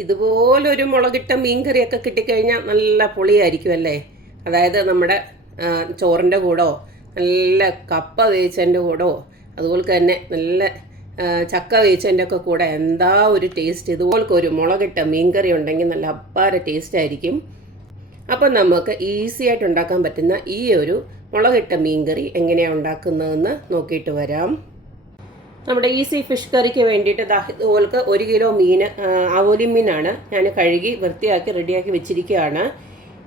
ഇതുപോലൊരു മുളകിട്ട മീൻകറിയൊക്കെ കിട്ടിക്കഴിഞ്ഞാൽ നല്ല പൊളിയായിരിക്കും അല്ലേ. അതായത് നമ്മുടെ ചോറിൻ്റെ കൂടോ നല്ല കപ്പ വേവിച്ചതിൻ്റെ കൂടോ അതുപോലെ തന്നെ നല്ല ചക്ക വേവിച്ചതിൻ്റെ ഒക്കെ കൂടെ എന്താ ഒരു ടേസ്റ്റ്. ഇതുപോലൊക്കെ ഒരു മുളകിട്ട മീൻകറി ഉണ്ടെങ്കിൽ നല്ല അപ്പാര ടേസ്റ്റ് ആയിരിക്കും. അപ്പം നമുക്ക് ഈസി ആയിട്ട് ഉണ്ടാക്കാൻ പറ്റുന്ന ഈ ഒരു മുളകിട്ട മീൻകറി എങ്ങനെയാണ് ഉണ്ടാക്കുന്നതെന്ന് നോക്കിയിട്ട് വരാം. നമ്മുടെ ഈസി ഫിഷ് കറിക്ക് വേണ്ടിയിട്ട് ഇതുപോലത്തെ 1 കിലോ മീൻ ആവോലി മീനാണ് ഞാൻ കഴുകി വൃത്തിയാക്കി റെഡിയാക്കി വെച്ചിരിക്കുകയാണ്.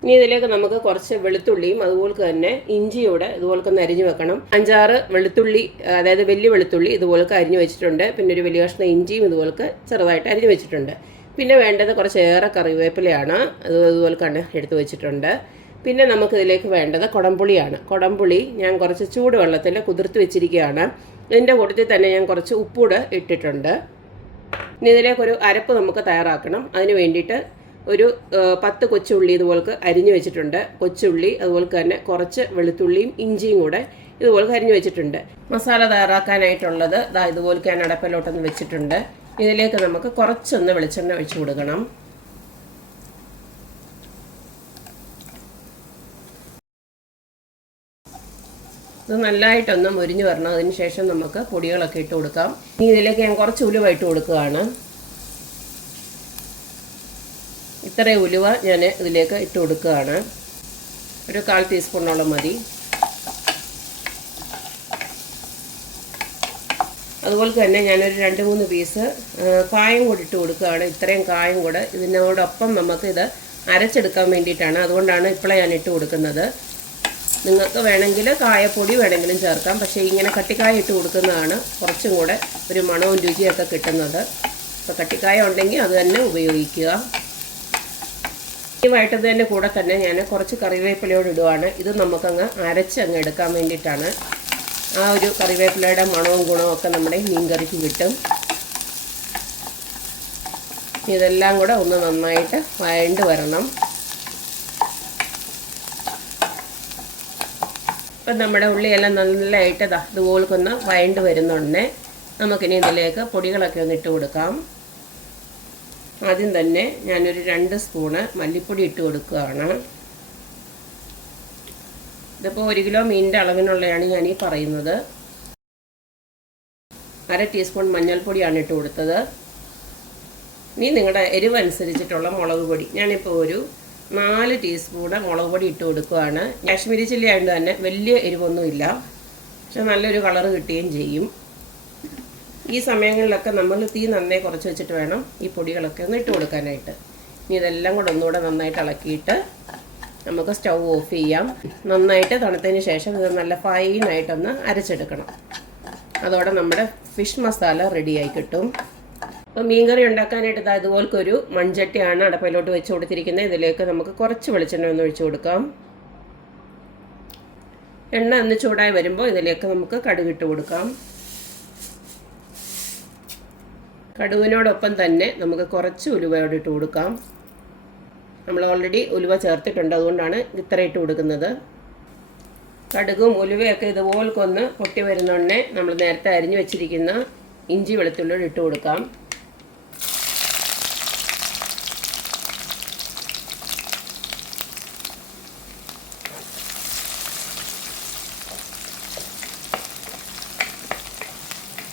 ഇനി ഇതിലേക്ക് നമുക്ക് കുറച്ച് വെളുത്തുള്ളിയും അതുപോലെ തന്നെ ഇഞ്ചിയോടെ ഇതുപോലൊക്കെ ഒന്ന് അരിഞ്ഞു വെക്കണം. 5-6 വെളുത്തുള്ളി, അതായത് വലിയ വെളുത്തുള്ളി ഇതുപോലൊക്കെ അരിഞ്ഞു വെച്ചിട്ടുണ്ട്. പിന്നെ ഒരു വലിയ കഷ്ണം ഇഞ്ചിയും ഇതുപോലൊക്കെ ചെറുതായിട്ട് അരിഞ്ഞു വെച്ചിട്ടുണ്ട്. പിന്നെ വേണ്ടത് കുറച്ചേറെ കറിവേപ്പിലയാണ്, ഇതുപോലൊക്കെയാണ് എടുത്തു വെച്ചിട്ടുണ്ട്. പിന്നെ നമുക്കിതിലേക്ക് വേണ്ടത് കുടംപുളിയാണ്. കുടംപുളി ഞാൻ കുറച്ച് ചൂടുവെള്ളത്തിൽ കുതിർത്ത് വെച്ചിരിക്കുകയാണ്. ഇതിൻ്റെ കൂട്ടത്തിൽ തന്നെ ഞാൻ കുറച്ച് ഉപ്പൂടെ ഇട്ടിട്ടുണ്ട്. ഇനി ഇതിലേക്കൊരു അരപ്പ് നമുക്ക് തയ്യാറാക്കണം. അതിന് വേണ്ടിയിട്ട് ഒരു 10 കൊച്ചുള്ളി ഇതുപോലൊക്കെ അരിഞ്ഞു വെച്ചിട്ടുണ്ട്. കൊച്ചുള്ളി അതുപോലെ തന്നെ കുറച്ച് വെളുത്തുള്ളിയും ഇഞ്ചിയും കൂടെ ഇതുപോലെ അരിഞ്ഞു വെച്ചിട്ടുണ്ട്. മസാല തയ്യാറാക്കാനായിട്ടുള്ളത് ഇതുപോലെ ഞാൻ അടപ്പിലോട്ടൊന്ന് വെച്ചിട്ടുണ്ട്. ഇതിലേക്ക് നമുക്ക് കുറച്ചൊന്ന് വെളിച്ചെണ്ണ ഒഴിച്ചു കൊടുക്കണം. ഇത് നല്ലതായിട്ടൊന്ന് മുരിഞ്ഞ് വരണം. അതിന് ശേഷം നമുക്ക് പൊടികളൊക്കെ ഇട്ട് കൊടുക്കാം. ഇനി ഇതിലേക്ക് ഞാൻ കുറച്ച് ഉലുവ ഇട്ട് കൊടുക്കുകയാണ്. ഇത്രയും ഉലുവ ഞാൻ ഇതിലേക്ക് ഇട്ട് കൊടുക്കുകയാണ്. ഒരു 1/4 ടീസ്പൂണോളം മതി. അതുപോലെ തന്നെ ഞാനൊരു 2-3 പീസ് കായം കൂടി ഇട്ട് കൊടുക്കുകയാണ്. ഇത്രയും കായം കൂടെ ഇതിനോടൊപ്പം നമുക്ക് ഇത് അരച്ചെടുക്കാൻ വേണ്ടിയിട്ടാണ്. അതുകൊണ്ടാണ് ഇപ്പോഴേ ഞാൻ ഇട്ട് കൊടുക്കുന്നത്. നിങ്ങൾക്ക് വേണമെങ്കിൽ കായപ്പൊടി വേണമെങ്കിലും ചേർക്കാം. പക്ഷേ ഇങ്ങനെ കട്ടിക്കായ ഇട്ട് കൊടുക്കുന്നതാണ് കുറച്ചും കൂടെ ഒരു മണവും രുചിയൊക്കെ കിട്ടുന്നത്. അപ്പോൾ കട്ടിക്കായ ഉണ്ടെങ്കിൽ അത് തന്നെ ഉപയോഗിക്കുക. ഈ വഴറ്റത്തിൻ്റെ കൂടെ തന്നെ ഞാൻ കുറച്ച് കറിവേപ്പിലയോട് ഇടുവാണ്. ഇത് നമുക്കങ്ങ് അരച്ചങ്ങ് എടുക്കാൻ വേണ്ടിയിട്ടാണ്. ആ ഒരു കറിവേപ്പിലയുടെ മണവും ഗുണവും ഒക്കെ നമ്മുടെ മീൻകറിക്ക് കിട്ടും. ഇതെല്ലാം കൂടെ ഒന്ന് നന്നായിട്ട് വഴണ്ട് വരണം. ഇപ്പം നമ്മുടെ ഉള്ളിയെല്ലാം നല്ലതായിട്ട് ഇതുപോലൊന്ന് വഴണ്ട് വരുന്നുണ്ട്. നമുക്കിനി ഇതിലേക്ക് പൊടികളൊക്കെ ഒന്ന് ഇട്ട് കൊടുക്കാം. ആദ്യം തന്നെ ഞാനൊരു 2 സ്പൂണ് മല്ലിപ്പൊടി ഇട്ട് കൊടുക്കുകയാണ്. ഇതിപ്പോൾ 1 കിലോ മീനിൻ്റെ അളവിനുള്ളതാണ് ഞാനീ പറയുന്നത്. 1/2 ടീസ്പൂൺ മഞ്ഞൾപ്പൊടിയാണ് ഇട്ട് കൊടുത്തത്. ഇനി നിങ്ങളുടെ എരിവ് അനുസരിച്ചിട്ടുള്ള മുളക് പൊടി ഞാനിപ്പോൾ ഒരു 4 ടീസ്പൂണ് മുളക് പൊടി ഇട്ട് കൊടുക്കുകയാണ്. കാശ്മീരി ചില്ലി ആയതുകൊണ്ട് തന്നെ വലിയ എരിവൊന്നുമില്ല, പക്ഷെ നല്ലൊരു കളറ് കിട്ടുകയും ചെയ്യും. ഈ സമയങ്ങളിലൊക്കെ നമ്മൾ തീ നന്നായി കുറച്ച് വെച്ചിട്ട് വേണം ഈ പൊടികളൊക്കെ ഒന്ന് ഇട്ട് കൊടുക്കാനായിട്ട്. ഇനി ഇതെല്ലാം കൂടെ ഒന്നുകൂടെ നന്നായിട്ട് ഇളക്കിയിട്ട് നമുക്ക് സ്റ്റൗ ഓഫ് ചെയ്യാം. നന്നായിട്ട് തണുത്തതിന് ശേഷം ഇത് നല്ല ഫൈനായിട്ടൊന്ന് അരച്ചെടുക്കണം. അതോടെ നമ്മുടെ ഫിഷ് മസാല റെഡിയായി കിട്ടും. അപ്പോൾ മീൻകറി ഉണ്ടാക്കാനായിട്ട് ഇതുപോലത്തെ ഒരു മൺചട്ടിയാണ് അടപ്പയിലോട്ട് വെച്ച് കൊടുത്തിരിക്കുന്നത്. ഇതിലേക്ക് നമുക്ക് കുറച്ച് വെളിച്ചെണ്ണ ഒന്ന് ഒഴിച്ചു കൊടുക്കാം. എണ്ണ ഒന്ന് ചൂടായി വരുമ്പോൾ ഇതിലേക്ക് നമുക്ക് കടുകിട്ട് കൊടുക്കാം. കടുകിനോടൊപ്പം തന്നെ നമുക്ക് കുറച്ച് ഉലുവയോട് ഇട്ട് കൊടുക്കാം. നമ്മൾ ഓൾറെഡി ഉലുവ ചേർത്തിട്ടുണ്ട്, അതുകൊണ്ടാണ് ഇത്ര ഇട്ട് കൊടുക്കുന്നത്. കടുകും ഉലുവയൊക്കെ ഇതുപോലൊന്ന് പൊട്ടി വരുന്നുണ്ടേ നമ്മൾ നേരത്തെ അരിഞ്ഞു വെച്ചിരിക്കുന്ന ഇഞ്ചി വെളുത്തുള്ളിയോട് ഇട്ട് കൊടുക്കാം.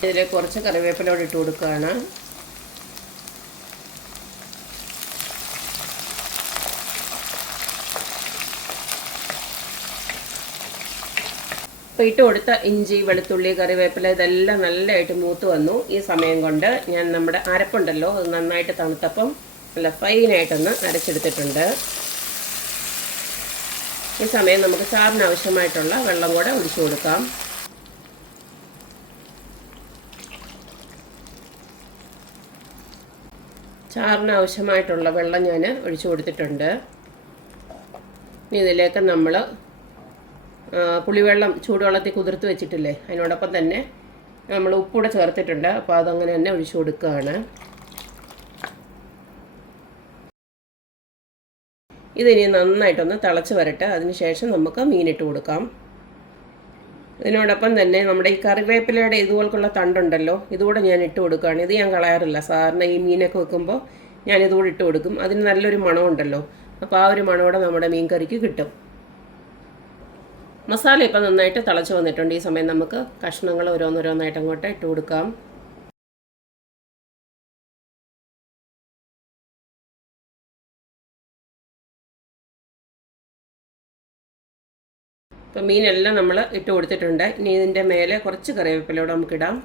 ഇതിൽ കുറച്ച് കറിവേപ്പിലോട് ഇട്ട് കൊടുക്കുകയാണ്. അപ്പോൾ ഇട്ട് കൊടുത്ത ഇഞ്ചി വെളുത്തുള്ളി കറിവേപ്പില ഇതെല്ലാം നല്ലതായിട്ട് മൂത്ത് വന്നു. ഈ സമയം കൊണ്ട് ഞാൻ നമ്മുടെ അരപ്പുണ്ടല്ലോ അത് നന്നായിട്ട് തണുത്തപ്പം നല്ല ഫൈനായിട്ടൊന്ന് അരച്ചെടുത്തിട്ടുണ്ട്. ഈ സമയം നമുക്ക് ചാറിന് ആവശ്യമായിട്ടുള്ള വെള്ളം കൂടെ ഒഴിച്ചു കൊടുക്കാം. ചാറിന് ആവശ്യമായിട്ടുള്ള വെള്ളം ഞാൻ ഒഴിച്ചു കൊടുത്തിട്ടുണ്ട്. ഇനി ഇതിലേക്ക് നമ്മൾ പുളിവെള്ളം ചൂടുവെള്ളത്തിൽ കുതിർത്ത് വെച്ചിട്ടില്ലേ, അതിനോടൊപ്പം തന്നെ നമ്മൾ ഉപ്പൂടെ ചേർത്തിട്ടുണ്ട്. അപ്പോൾ അതങ്ങനെ തന്നെ ഒഴിച്ചു കൊടുക്കുകയാണ്. ഇതിനി നന്നായിട്ടൊന്ന് തിളച്ച് വരട്ടെ. അതിന് ശേഷം നമുക്ക് മീനിട്ട് കൊടുക്കാം. ഇതിനോടൊപ്പം തന്നെ നമ്മുടെ ഈ കറിവേപ്പിലയുടെ ഇതുപോലുള്ള തണ്ടുണ്ടല്ലോ ഇതുകൂടെ ഞാൻ ഇട്ട് കൊടുക്കുകയാണ്. ഇത് ഞാൻ കളയാറില്ല. സാധാരണ ഈ മീനൊക്കെ വെക്കുമ്പോൾ ഞാനിതുകൂടി ഇട്ട് കൊടുക്കും. അതിന് നല്ലൊരു മണമുണ്ടല്ലോ, അപ്പോൾ ആ ഒരു മണമോടെ നമ്മുടെ മീൻ കറിക്ക് കിട്ടും. മസാല ഇപ്പം നന്നായിട്ട് തിളച്ച് വന്നിട്ടുണ്ട്. ഈ സമയം നമുക്ക് കഷ്ണങ്ങൾ ഓരോന്നോരോന്നായിട്ട് അങ്ങോട്ട് ഇട്ട് കൊടുക്കാം. ഇപ്പം മീനെല്ലാം നമ്മൾ ഇട്ട് കൊടുത്തിട്ടുണ്ട്. ഇനി ഇതിൻ്റെ മേലെ കുറച്ച് കറിവേപ്പിലൂടെ നമുക്കിടാം.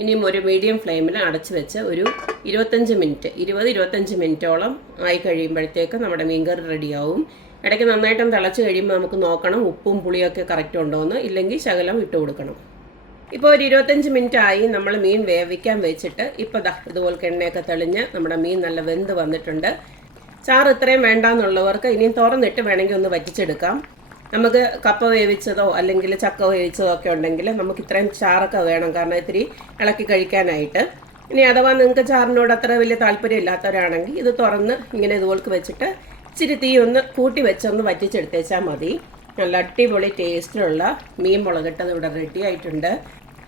ഇനിയും ഒരു മീഡിയം ഫ്ലെയിമിൽ അടച്ച് വെച്ച് ഒരു 20-25 മിനിറ്റോളം ആയി കഴിയുമ്പോഴത്തേക്ക് നമ്മുടെ മീൻകറി റെഡിയാവും. ഇടയ്ക്ക് നന്നായിട്ടും തിളച്ച് കഴിയുമ്പോൾ നമുക്ക് നോക്കണം ഉപ്പും പുളിയൊക്കെ കറക്റ്റ് ഉണ്ടോ എന്ന്, ഇല്ലെങ്കിൽ ശകലം ഇട്ട് കൊടുക്കണം. ഇപ്പോൾ ഒരു 25 മിനിറ്റ് ആയി നമ്മൾ മീൻ വേവിക്കാൻ വെച്ചിട്ട്. ഇപ്പോൾ ഇതുപോലെ എണ്ണയൊക്കെ തെളിഞ്ഞ് നമ്മുടെ മീൻ നല്ല വെന്ത് വന്നിട്ടുണ്ട്. ചാറ് ഇത്രയും വേണ്ടാന്നുള്ളവർക്ക് ഇനിയും തുറന്നിട്ട് വേണമെങ്കിൽ ഒന്ന് വറ്റിച്ചെടുക്കാം. നമുക്ക് കപ്പ വേവിച്ചതോ അല്ലെങ്കിൽ ചക്ക വേവിച്ചതോ ഒക്കെ ഉണ്ടെങ്കിൽ നമുക്ക് ഇത്രയും ചാറൊക്കെ വേണം, കാരണം ഇത്തിരി ഇളക്കി കഴിക്കാനായിട്ട്. ഇനി അഥവാ നിങ്ങൾക്ക് ചാറിനോട് അത്ര വലിയ താല്പര്യം ഇല്ലാത്തവരാണെങ്കിൽ ഇത് തുറന്ന് ഇങ്ങനെ ഇതുപോൾക്ക് വെച്ചിട്ട് ഇച്ചിരി തീ ഒന്ന് കൂട്ടി വെച്ചൊന്ന് വറ്റിച്ചെടുത്തേച്ചാൽ മതി. നല്ല അടിപൊളി ടേസ്റ്റിലുള്ള മീൻ മുളകിട്ടത് ഇവിടെ റെഡി ആയിട്ടുണ്ട്.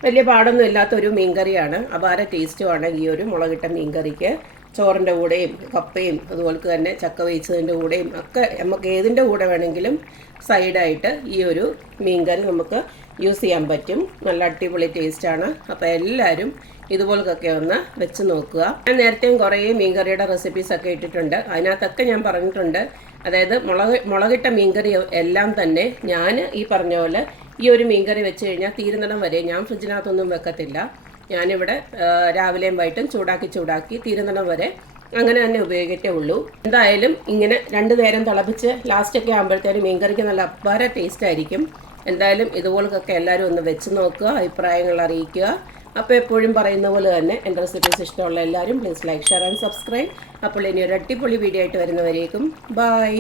വലിയ പാടൊന്നും ഇല്ലാത്തൊരു മീൻകറിയാണ്. അപാര ടേസ്റ്റുമാണ് ഈ ഒരു മുളകിട്ട മീൻകറിക്ക്. ചോറിൻ്റെ കൂടെയും കപ്പയും അതുപോലെ തന്നെ ചക്ക വേവിച്ചതിൻ്റെ കൂടെയും ഒക്കെ നമുക്ക് ഏതിൻ്റെ കൂടെ വേണമെങ്കിലും സൈഡായിട്ട് ഈ ഒരു മീൻകറി നമുക്ക് യൂസ് ചെയ്യാൻ പറ്റും. നല്ല അടിപൊളി ടേസ്റ്റാണ്. അപ്പോൾ എല്ലാവരും ഇതുപോലൊക്കെ ഒന്ന് വെച്ച് നോക്കുക. ഞാൻ നേരത്തെയും കുറേ മീൻകറിയുടെ റെസിപ്പീസൊക്കെ ഇട്ടിട്ടുണ്ട്. അതിനകത്തൊക്കെ ഞാൻ പറഞ്ഞിട്ടുണ്ട്. അതായത് മുളകിട്ട മീൻകറി എല്ലാം തന്നെ ഞാൻ ഈ പറഞ്ഞ പോലെ ഈ ഒരു മീൻകറി വെച്ച് കഴിഞ്ഞാൽ തീരുന്നിടം വരെ ഞാൻ ഫ്രിഡ്ജിനകത്തൊന്നും വെക്കത്തില്ല. ഞാനിവിടെ രാവിലെയും വൈകിട്ടും ചൂടാക്കി തീരുന്നിടം വരെ അങ്ങനെ തന്നെ ഉപയോഗിക്കത്തേ ഉള്ളൂ. എന്തായാലും ഇങ്ങനെ 2 നേരം തിളപ്പിച്ച് ലാസ്റ്റൊക്കെ ആകുമ്പോഴത്തേനും മീൻകറിക്ക് നല്ല അപ്പാര ടേസ്റ്റ് ആയിരിക്കും. എന്തായാലും ഇതുപോലൊക്കെ എല്ലാവരും ഒന്ന് വെച്ച് നോക്കുക, അഭിപ്രായങ്ങൾ അറിയിക്കുക. അപ്പോൾ എപ്പോഴും പറയുന്ന പോലെ തന്നെ എൻ്റെ റെസിപ്പീസ് ഇഷ്ടമുള്ള എല്ലാവരും please like, share and subscribe. അപ്പോൾ ഇനി ഒരു അടിപൊളി വീഡിയോ ആയിട്ട് വരുന്നവരേക്കും ബൈ.